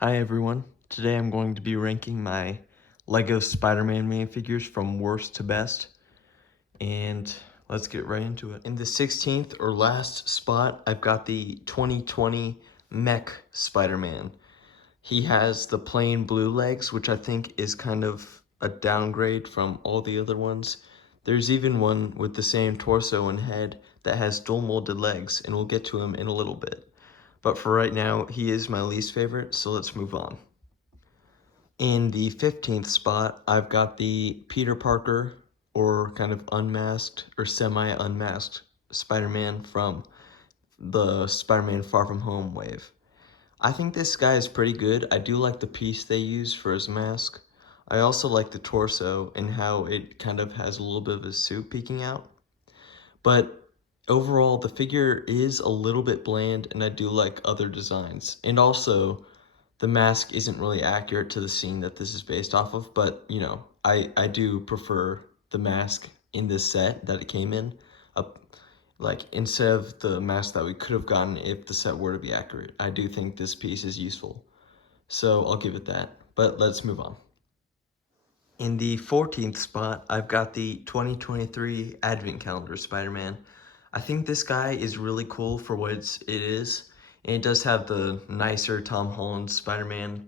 Hi everyone, today I'm going to be ranking my LEGO Spider-Man minifigures from worst to best, and let's get right into it. In the 16th or last spot, I've got the 2020 Mech Spider-Man. He has the plain blue legs, which I think is kind of a downgrade from all the other ones. There's even one with the same torso and head that has dual molded legs, and we'll get to him in a little bit. But for right now, he is my least favorite, so let's move on. In the 15th spot, I've got the Peter Parker, or kind of unmasked or semi-unmasked Spider-Man from the Spider-Man Far From Home wave. I think this guy is pretty good. I do like the piece they use for his mask. I also like the torso and how it kind of has a little bit of his suit peeking out. But overall, the figure is a little bit bland, and I do like other designs. And also, the mask isn't really accurate to the scene that this is based off of, but I do prefer the mask in this set that it came in. Like, instead of the mask that we could have gotten if the set were to be accurate. I do think this piece is useful. So I'll give it that. But let's move on. In the 14th spot, I've got the 2023 Advent Calendar Spider-Man. I think this guy is really cool for what it is. And it does have the nicer Tom Holland Spider-Man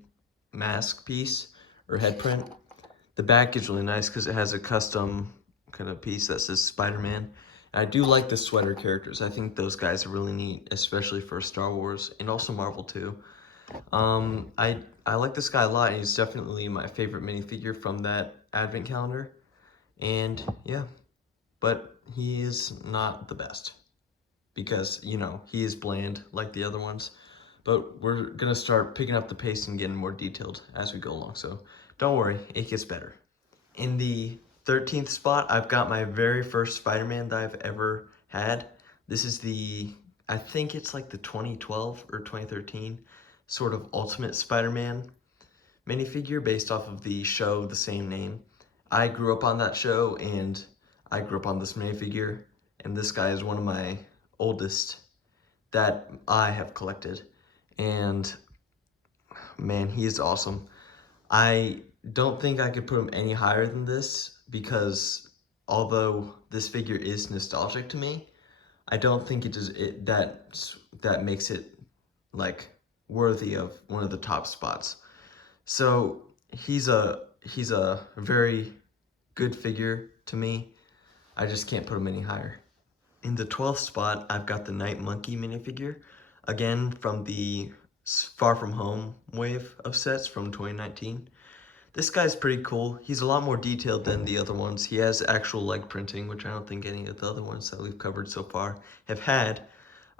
mask piece or head print. The back is really nice because it has a custom kind of piece that says Spider-Man. I do like the sweater characters. I think those guys are really neat, especially for Star Wars and also Marvel too. I like this guy a lot. He's definitely my favorite minifigure from that advent calendar. And yeah, but he is not the best because, he is bland like the other ones. But we're gonna start picking up the pace and getting more detailed as we go along. So don't worry, it gets better. In the 13th spot, I've got my very first Spider-Man that I've ever had. This is I think it's like the 2012 or 2013 sort of Ultimate Spider-Man minifigure based off of the show the same name. I grew up on that show and I grew up on this minifigure, and this guy is one of my oldest that I have collected. And man, he is awesome. I don't think I could put him any higher than this because although this figure is nostalgic to me, I don't think that makes it like worthy of one of the top spots. So he's a very good figure to me. I just can't put him any higher. In the 12th spot, I've got the Night Monkey minifigure, again from the Far From Home wave of sets from 2019. This guy's pretty cool. He's a lot more detailed than the other ones. He has actual leg printing, which I don't think any of the other ones that we've covered so far have had.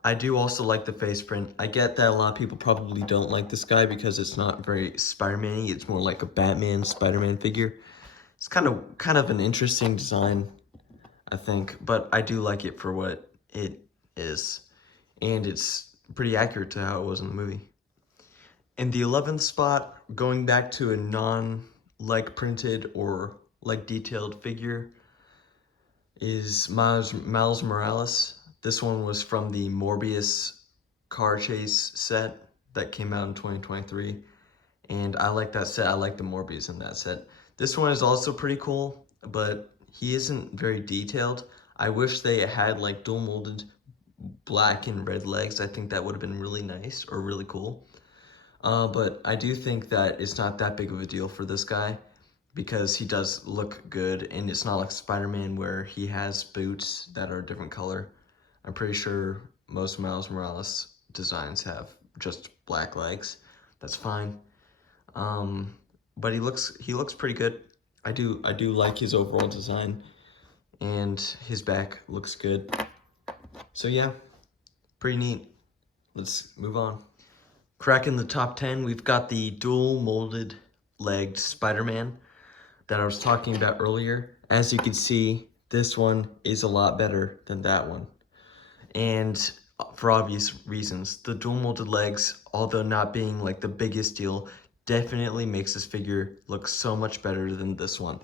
I do also like the face print. I get that a lot of people probably don't like this guy because it's not very Spider-Man-y. It's more like a Batman, Spider-Man figure. It's kind of an interesting design, I think, but I do like it for what it is. And it's pretty accurate to how it was in the movie. In the 11th spot, going back to a non-leg printed or leg detailed figure, is Miles Morales. This one was from the Morbius car chase set that came out in 2023. And I like that set. I like the Morbius in that set. This one is also pretty cool, but he isn't very detailed. I wish they had like dual molded black and red legs. I think that would have been really nice or really cool. But I do think that it's not that big of a deal for this guy because he does look good, and it's not like Spider-Man where he has boots that are a different color. I'm pretty sure most Miles Morales designs have just black legs. That's fine. Um, but he looks pretty good. I do like his overall design, and his back looks good. So yeah, pretty neat. Let's move on. Cracking the top 10, we've got the dual molded legged Spider-Man that I was talking about earlier. As you can see, this one is a lot better than that one. And for obvious reasons, the dual molded legs, although not being like the biggest deal, definitely makes this figure look so much better than this one.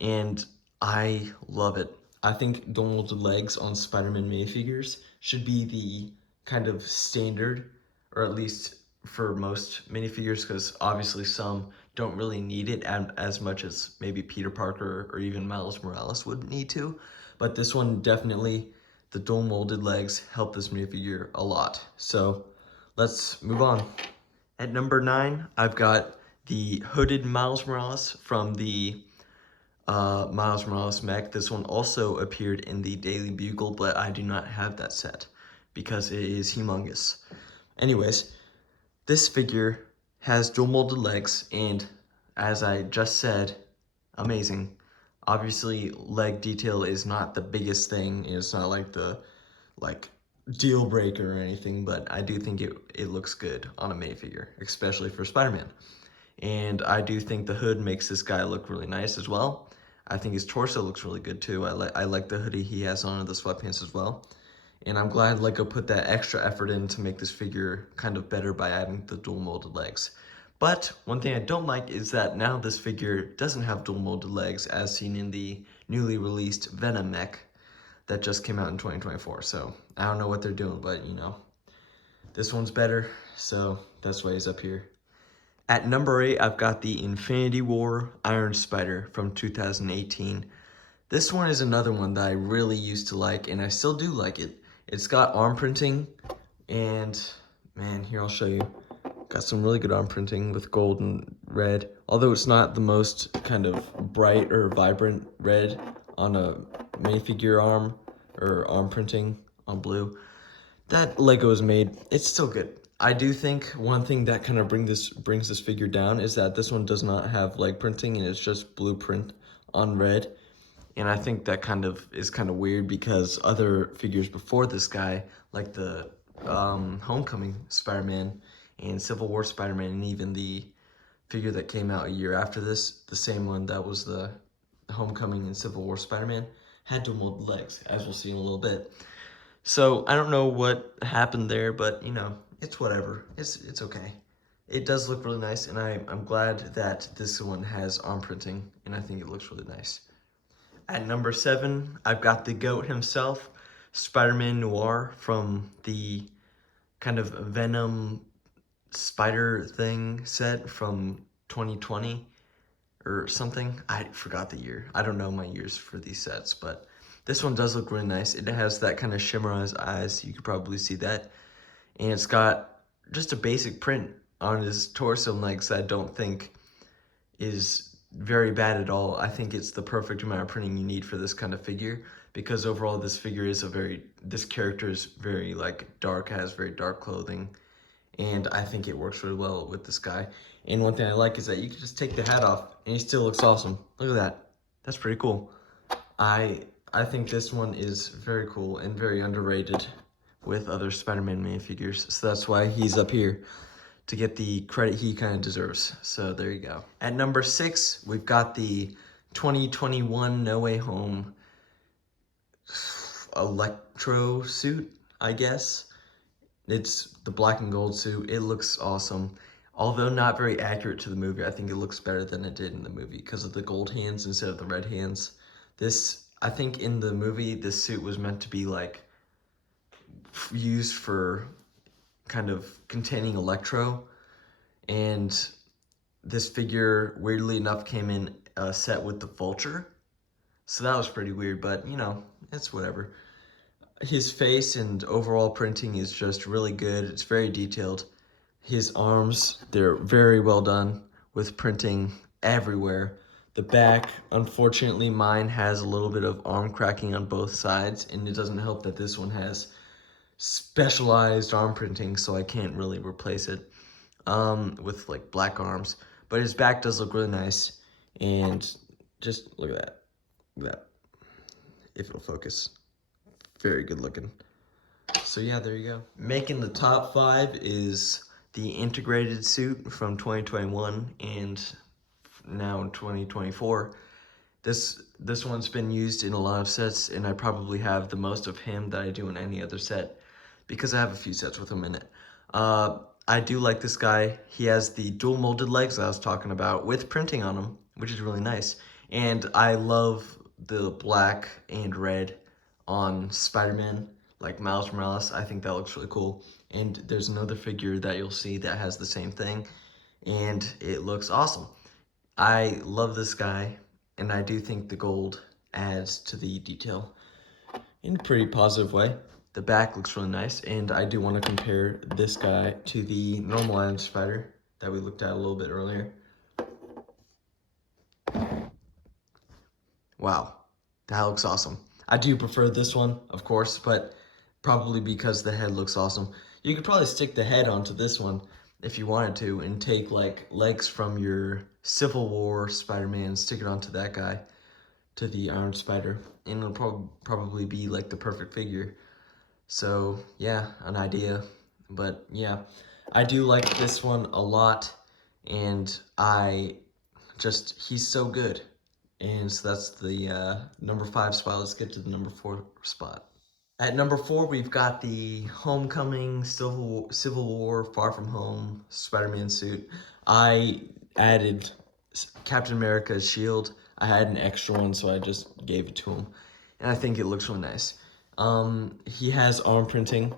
And I love it. I think dual molded legs on Spider-Man minifigures should be the kind of standard, or at least for most minifigures, because obviously some don't really need it as much as maybe Peter Parker or even Miles Morales would need to. But this one definitely, the dual molded legs help this minifigure a lot. So let's move on. At number 9, I've got the hooded Miles Morales from the Miles Morales mech. This one also appeared in the Daily Bugle, but I do not have that set because it is humongous. Anyways, this figure has dual molded legs, and as I just said, amazing. Obviously, leg detail is not the biggest thing. It's not like the deal breaker or anything, but I do think it looks good on a minifigure, especially for Spider-Man. And I do think the hood makes this guy look really nice as well. I think his torso looks really good too. I like the hoodie he has on and the sweatpants as well. And I'm glad Lego put that extra effort in to make this figure kind of better by adding the dual molded legs. But one thing I don't like is that now this figure doesn't have dual molded legs as seen in the newly released Venom mech that just came out in 2024. So I don't know what they're doing, but you know, this one's better. So that's why he's up here. At number 8, I've got the Infinity War Iron Spider from 2018. This one is another one that I really used to like, and I still do like it. It's got arm printing, and man, here I'll show you. Got some really good arm printing with gold and red. Although it's not the most kind of bright or vibrant red on a minifigure arm, or arm printing on blue that Lego has made, it's still good. I do think one thing that kind of brings this figure down is that this one does not have leg printing and it's just blueprint on red. And I think that is kind of weird because other figures before this guy, like the Homecoming Spider-Man and Civil War Spider-Man, and even the figure that came out a year after this, the same one that was the Homecoming and Civil War Spider-Man, had dual molded legs, as we'll see in a little bit. So I don't know what happened there, but you know, it's whatever. It's okay. It does look really nice, and I'm glad that this one has arm printing, and I think it looks really nice. At number 7, I've got the GOAT himself, Spider-Man Noir from the kind of Venom spider thing set from 2020 or something. I forgot the year. I don't know my years for these sets, but this one does look really nice. It has that kind of shimmer on his eyes. You could probably see that. And it's got just a basic print on his torso and legs that I don't think is very bad at all. I think it's the perfect amount of printing you need for this kind of figure, because overall this figure is this character is very like dark, has very dark clothing, and I think it works really well with this guy. And one thing I like is that you can just take the hat off and he still looks awesome. Look at that. That's pretty cool. I think this one is very cool and very underrated with other Spider-Man minifigures, so that's why he's up here, to get the credit he kind of deserves. So there you go. At number 6, we've got the 2021 No Way Home Electro suit, I guess. It's the black and gold suit. It looks awesome. Although not very accurate to the movie, I think it looks better than it did in the movie because of the gold hands instead of the red hands. I think in the movie, this suit was meant to be like used for kind of containing Electro, and this figure weirdly enough came in a set with the Vulture, so that was pretty weird, but you know, it's whatever. His face and overall printing is just really good. It's very detailed. His arms, they're very well done with printing everywhere. The back, unfortunately mine has a little bit of arm cracking on both sides, and it doesn't help that this one has specialized arm printing, so I can't really replace it with like black arms. But his back does look really nice, and just look at that. Look at that. If it'll focus. Very good looking. So yeah, there you go. Making the top 5 is the integrated suit from 2021 and now in 2024. This one's been used in a lot of sets, and I probably have the most of him that I do in any other set, because I have a few sets with him in it. I do like this guy. He has the dual molded legs I was talking about with printing on them, which is really nice. And I love the black and red on Spider-Man, like Miles Morales. I think that looks really cool. And there's another figure that you'll see that has the same thing, and it looks awesome. I love this guy, and I do think the gold adds to the detail in a pretty positive way. The back looks really nice, and I do want to compare this guy to the normal Iron Spider that we looked at a little bit earlier. Wow, that looks awesome. I do prefer this one, of course, but probably because the head looks awesome. You could probably stick the head onto this one if you wanted to and take like legs from your Civil War Spider-Man, stick it onto that guy, to the Iron Spider, and it'll probably be like the perfect figure. So yeah, an idea. But yeah, I do like this one a lot, and he's so good. And so that's the number 5 spot. Let's get to the number 4 spot. At number 4, we've got the Homecoming, Civil War, Far From Home Spider-Man suit. I added Captain America's shield. I had an extra one, so I just gave it to him. And I think it looks really nice. He has arm printing,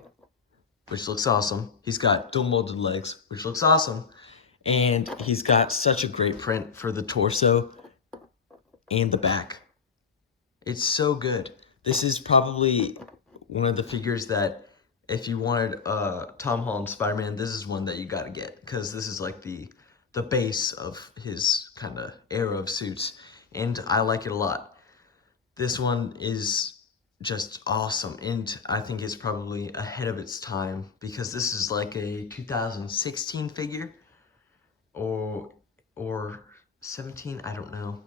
which looks awesome. He's got dual molded legs, which looks awesome. And he's got such a great print for the torso and the back. It's so good. This is probably one of the figures that if you wanted Tom Holland Spider-Man, this is one that you gotta get, because this is like the base of his kind of era of suits, and I like it a lot. This one is just awesome, and I think it's probably ahead of its time, because this is like a 2016 figure, or 17, I don't know.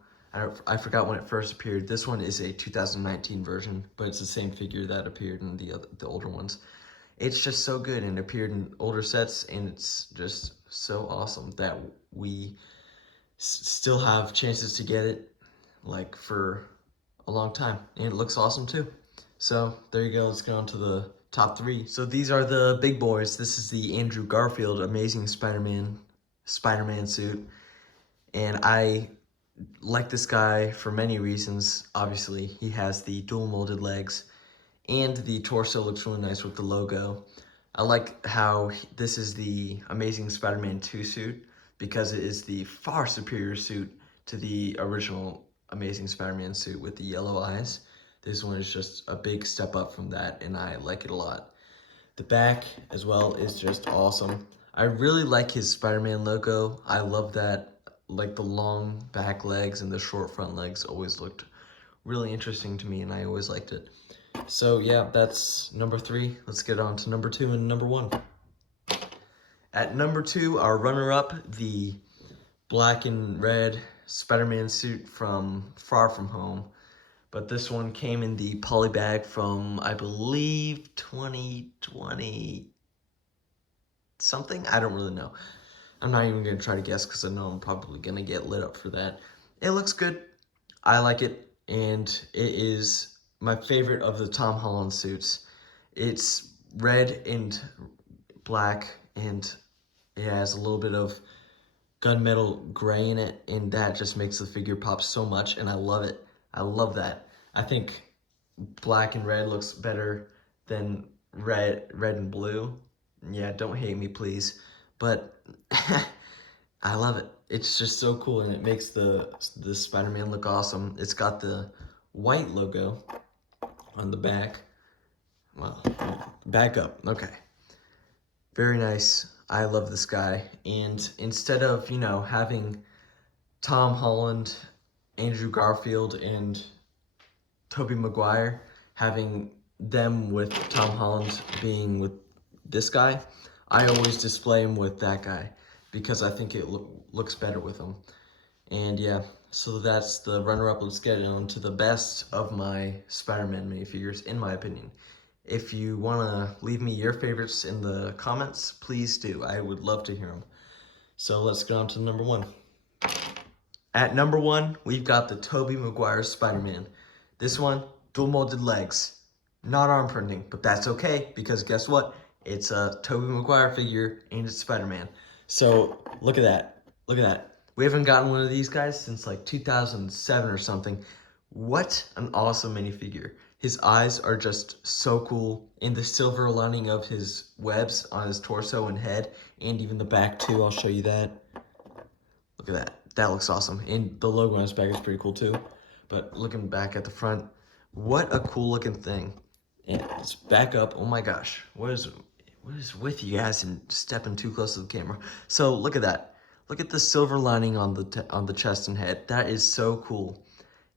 I forgot when it first appeared. This one is a 2019 version, but it's the same figure that appeared in the older ones. It's just so good and appeared in older sets, and it's just so awesome that we still have chances to get it like for a long time, and it looks awesome too. So there you go. Let's get on to the top 3. So these are the big boys. This is the Andrew Garfield Amazing Spider-Man suit, and I like this guy for many reasons. Obviously, he has the dual molded legs, and the torso looks really nice with the logo. I like how this is the Amazing Spider-Man 2 suit, because it is the far superior suit to the original Amazing Spider-Man suit with the yellow eyes. This one is just a big step up from that, and I like it a lot. The back as well is just awesome. I really like his Spider-Man logo. I love that. Like the long back legs and the short front legs always looked really interesting to me, and I always liked it. So yeah, that's number 3. Let's get on to number 2 and number 1. At number 2, our runner-up, the black and red Spider-Man suit from Far From Home. But this one came in the poly bag from, I believe, 2020 something? I don't really know. I'm not even going to try to guess, because I know I'm probably going to get lit up for that. It looks good. I like it, and it is my favorite of the Tom Holland suits. It's red and black, and it has a little bit of gunmetal gray in it, and that just makes the figure pop so much, and I love it. I love that. I think black and red looks better than red and blue. Yeah, don't hate me, please. But I love it. It's just so cool, and it makes the Spider-Man look awesome. It's got the white logo on the back. Well, back up. Okay. Very nice. I love this guy. And instead of, having Tom Holland, Andrew Garfield, and Tobey Maguire, having them with Tom Holland being with this guy, I always display him with that guy, because I think it looks better with him. And yeah, so that's the runner-up. Let's get on to the best of my Spider-Man minifigures, in my opinion. If you want to leave me your favorites in the comments, please do. I would love to hear them. So let's get on to number 1. At number 1, we've got the Tobey Maguire Spider-Man. This one, dual molded legs. Not arm printing, but that's okay, because guess what? It's a Tobey Maguire figure, and it's Spider-Man. So look at that. Look at that. We haven't gotten one of these guys since like 2007 or something. What an awesome minifigure. His eyes are just so cool, and the silver lining of his webs on his torso and head, and even the back too. I'll show you that. Look at that. That looks awesome. And the logo on his back is pretty cool too. But looking back at the front, what a cool looking thing. And it's back up. Oh my gosh. What is with you guys and stepping too close to the camera? So look at that. Look at the silver lining on the chest and head. That is so cool.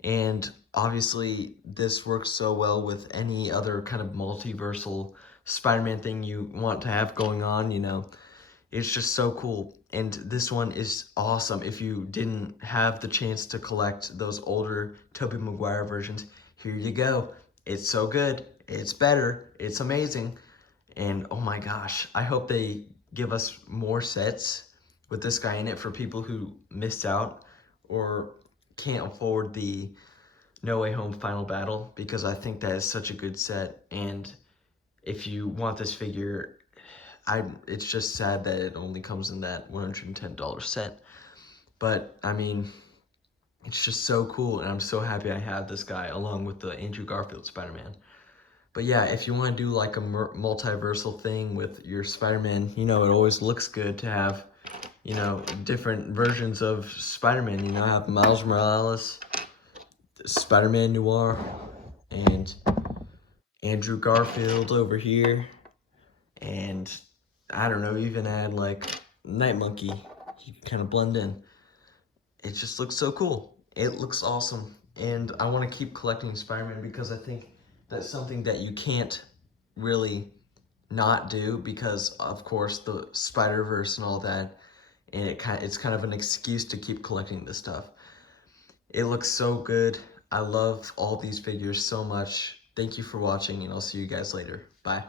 And obviously this works so well with any other kind of multiversal Spider-Man thing you want to have going on, you know. It's just so cool. And this one is awesome. If you didn't have the chance to collect those older Tobey Maguire versions, here you go. It's so good. It's better. It's amazing. And oh my gosh, I hope they give us more sets with this guy in it for people who missed out or can't afford the No Way Home Final Battle, because I think that is such a good set. And if you want this figure, it's just sad that it only comes in that $110 set. But I mean, it's just so cool, and I'm so happy I have this guy along with the Andrew Garfield Spider-Man. But yeah, if you want to do like a multiversal thing with your Spider-Man, you know, it always looks good to have, you know, different versions of Spider-Man. You know, have Miles Morales, Spider-Man Noir, and Andrew Garfield over here, and I don't know, even add like Night Monkey. He can kind of blend in. It just looks so cool. It looks awesome. And I want to keep collecting Spider-Man because I think that's something that you can't really not do, because of course the Spider-Verse and all that. And it's kind of an excuse to keep collecting this stuff. It looks so good. I love all these figures so much. Thank you for watching, and I'll see you guys later. Bye.